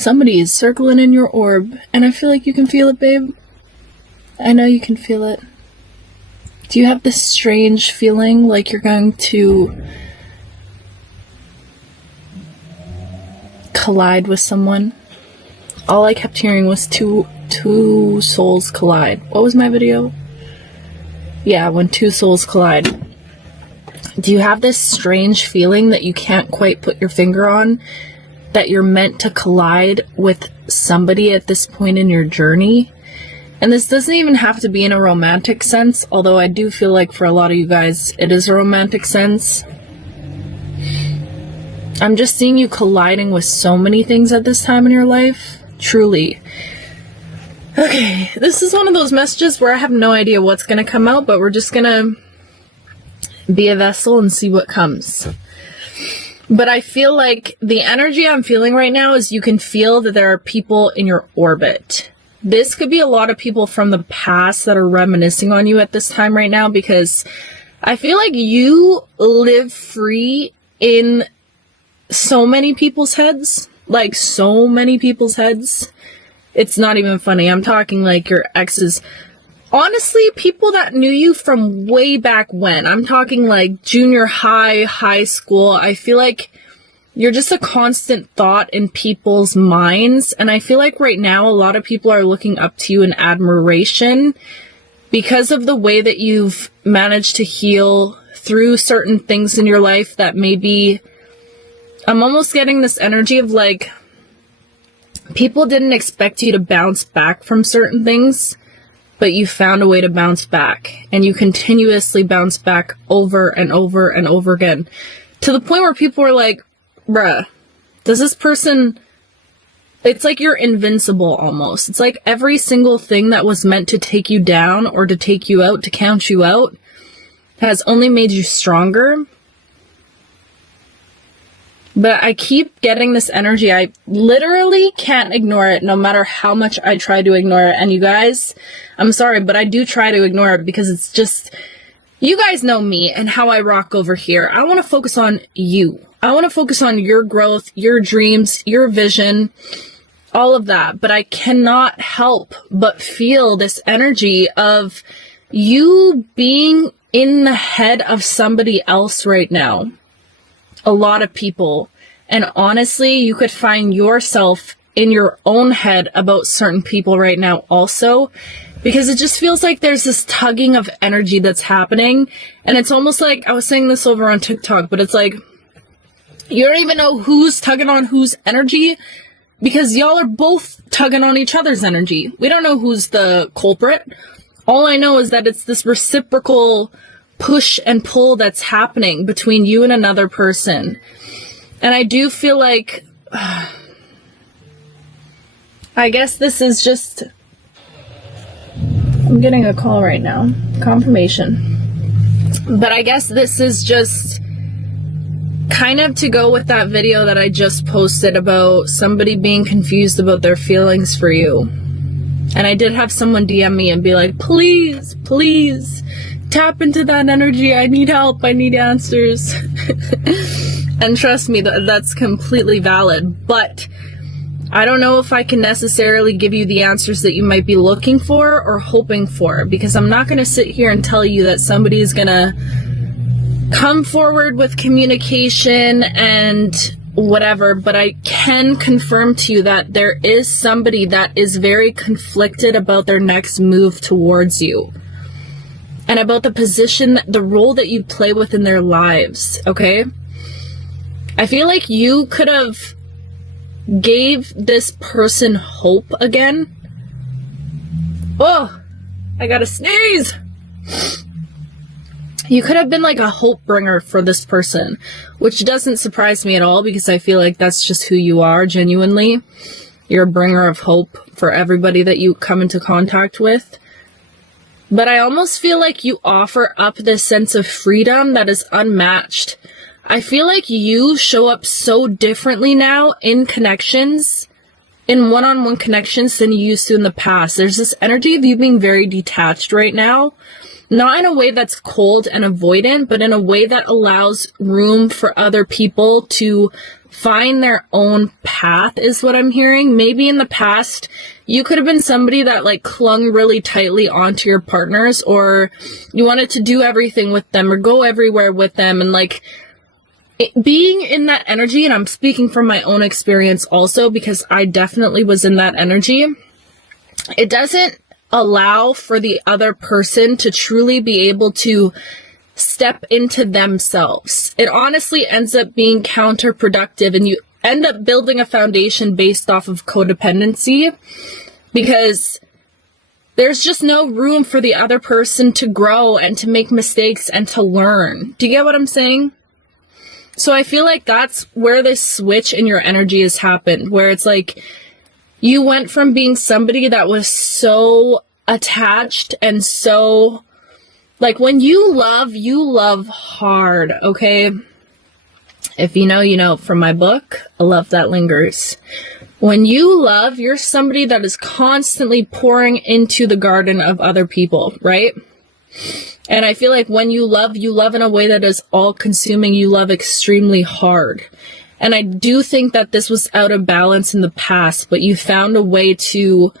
Somebody is circling in your orb, and I feel like you can feel it, babe. I know you can feel it. Do you have this strange feeling like you're going to collide with someone? All I kept hearing was two souls collide. What was my video? Yeah, when two souls collide. Do you have this strange feeling that you can't quite put your finger on, that you're meant to collide with somebody at this point in your journey? And this doesn't even have to be in a romantic sense, although I do feel like for a lot of you guys it is a romantic sense. I'm just seeing you colliding with so many things at this time in your life. Truly. Okay, this is one of those messages where I have no idea what's going to come out, but we're just going to be a vessel and see what comes. But I feel like the energy I'm feeling right now is you can feel that there are people in your orbit. This could be a lot of people from the past that are reminiscing on you at this time right now, because I feel like you live free in so many people's heads. Like, so many people's heads. It's not even funny. I'm talking like your exes. Honestly, people that knew you from way back when. I'm talking like junior high, high school. I feel like you're just a constant thought in people's minds. And I feel like right now a lot of people are looking up to you in admiration because of the way that you've managed to heal through certain things in your life that maybe... I'm almost getting this energy of like, people didn't expect you to bounce back from certain things, but you found a way to bounce back, and you continuously bounce back over and over and over again, to the point where people were like, bruh, does this person, it's like you're invincible almost. It's like every single thing that was meant to take you down or to take you out, to count you out, has only made you stronger. But I keep getting this energy. I literally can't ignore it no matter how much I try to ignore it. And you guys, I'm sorry, but I do try to ignore it because it's just, you guys know me and how I rock over here. I want to focus on you. I want to focus on your growth, your dreams, your vision, all of that. But I cannot help but feel this energy of you being in the head of somebody else right now. A lot of people. And honestly, you could find yourself in your own head about certain people right now also, because it just feels like there's this tugging of energy that's happening. And it's almost like, I was saying this over on TikTok, but it's like, you don't even know who's tugging on whose energy, because y'all are both tugging on each other's energy. We don't know who's the culprit. All I know is that it's this reciprocal push and pull that's happening between you and another person. And I do feel like, I guess this is just, I'm getting a call right now, confirmation. But I guess this is just kind of to go with that video that I just posted about somebody being confused about their feelings for you. And I did have someone DM me and be like, please, please, tap into that energy. I need help. I need answers. And trust me, that's completely valid. But I don't know if I can necessarily give you the answers that you might be looking for or hoping for, because I'm not going to sit here and tell you that somebody is going to come forward with communication and whatever. But I can confirm to you that there is somebody that is very conflicted about their next move towards you. And about the position, the role that you play within their lives, okay? I feel like you could have gave this person hope again. Oh, I gotta sneeze. You could have been like a hope bringer for this person, which doesn't surprise me at all, because I feel like that's just who you are, genuinely. You're a bringer of hope for everybody that you come into contact with. But I almost feel like you offer up this sense of freedom that is unmatched. I feel like you show up so differently now in connections, in one-on-one connections, than you used to in the past. There's this energy of you being very detached right now. Not in a way that's cold and avoidant, but in a way that allows room for other people to find their own path is what I'm hearing. Maybe in the past, you could have been somebody that like clung really tightly onto your partners, or you wanted to do everything with them or go everywhere with them. And like being in that energy, and I'm speaking from my own experience also, because I definitely was in that energy, it doesn't allow for the other person to truly be able to step into themselves. It honestly ends up being counterproductive, and you end up building a foundation based off of codependency, because there's just no room for the other person to grow and to make mistakes and to learn. Do you get what I'm saying? So I feel like that's where this switch in your energy has happened, where it's like you went from being somebody that was so attached and so, like, when you love hard, okay? If you know, you know. From my book, A Love That Lingers. When you love, you're somebody that is constantly pouring into the garden of other people, right? And I feel like when you love in a way that is all-consuming. You love extremely hard. And I do think that this was out of balance in the past, but you found a way to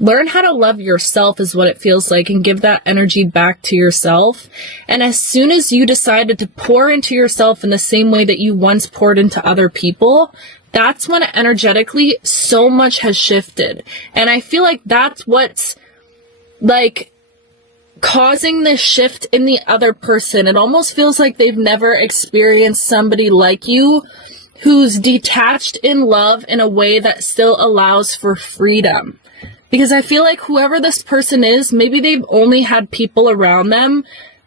learn how to love yourself, is what it feels like, and give that energy back to yourself. And as soon as you decided to pour into yourself in the same way that you once poured into other people, that's when energetically so much has shifted. And I feel like that's what's like causing this shift in the other person. It almost feels like they've never experienced somebody like you who's detached in love in a way that still allows for freedom. Because I feel like whoever this person is, maybe they've only had people around them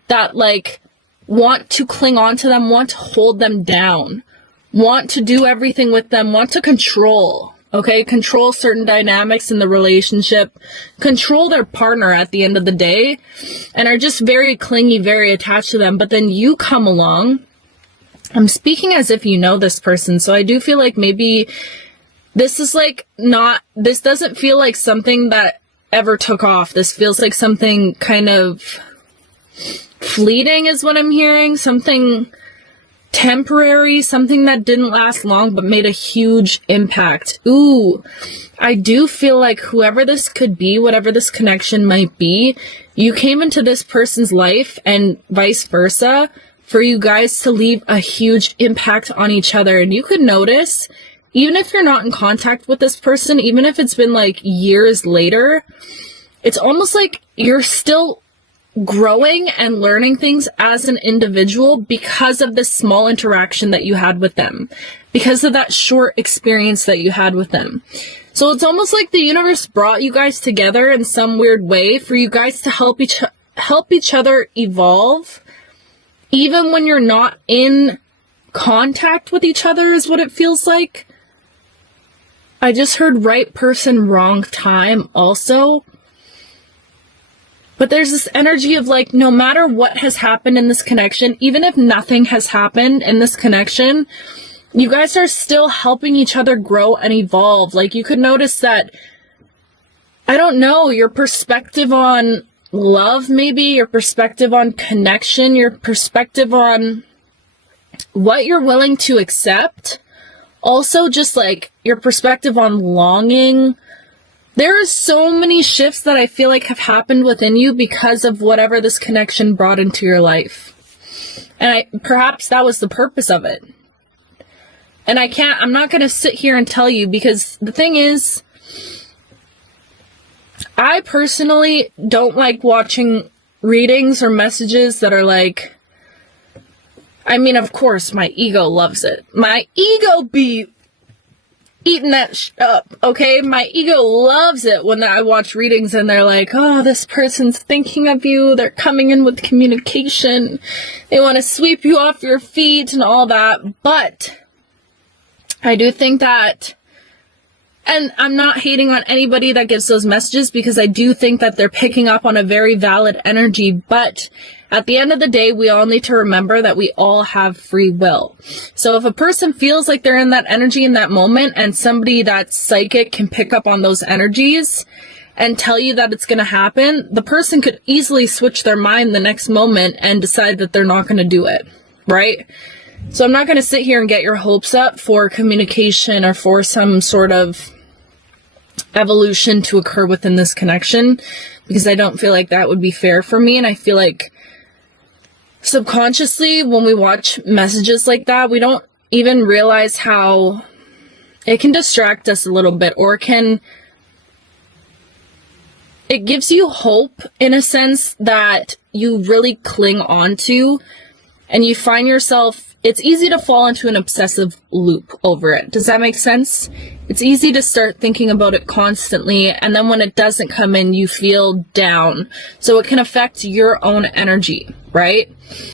that like want to cling on to them, want to hold them down, want to do everything with them, want to control, okay? Control certain dynamics in the relationship, control their partner at the end of the day, and are just very clingy, very attached to them. But then you come along. I'm speaking as if you know this person, so I do feel like maybe this is like not, this doesn't feel like something that ever took off. This feels like something kind of fleeting is what I'm hearing. Something temporary, something that didn't last long but made a huge impact. Ooh, I do feel like whoever this could be, whatever this connection might be, you came into this person's life and vice versa for you guys to leave a huge impact on each other. And you could notice, even if you're not in contact with this person, even if it's been like years later, it's almost like you're still growing and learning things as an individual because of this small interaction that you had with them, because of that short experience that you had with them. So it's almost like the universe brought you guys together in some weird way for you guys to help each other evolve, even when you're not in contact with each other, is what it feels like. I just heard right person, wrong time also. But there's this energy of like, no matter what has happened in this connection, even if nothing has happened in this connection, you guys are still helping each other grow and evolve. Like, you could notice that, I don't know, your perspective on love, maybe your perspective on connection, your perspective on what you're willing to accept. Also, just like your perspective on longing. There are so many shifts that I feel like have happened within you because of whatever this connection brought into your life. And perhaps that was the purpose of it. And I'm not going to sit here and tell you, because the thing is, I personally don't like watching readings or messages that are like, I mean, of course, my ego loves it. My ego be eating that up, okay? My ego loves it when I watch readings and they're like, oh, this person's thinking of you. They're coming in with communication. They want to sweep you off your feet and all that. But I do think that, and I'm not hating on anybody that gives those messages, because I do think that they're picking up on a very valid energy. But at the end of the day, we all need to remember that we all have free will. So if a person feels like they're in that energy in that moment, and somebody that's psychic can pick up on those energies and tell you that it's going to happen, the person could easily switch their mind the next moment and decide that they're not going to do it, right? So I'm not going to sit here and get your hopes up for communication or for some sort of evolution to occur within this connection, because I don't feel like that would be fair for me. And I feel like subconsciously, when we watch messages like that, we don't even realize how it can distract us a little bit, or it gives you hope in a sense that you really cling on to, and you find yourself, it's easy to fall into an obsessive loop over it. Does that make sense? It's easy to start thinking about it constantly, and then when it doesn't come in, you feel down. So it can affect your own energy, right?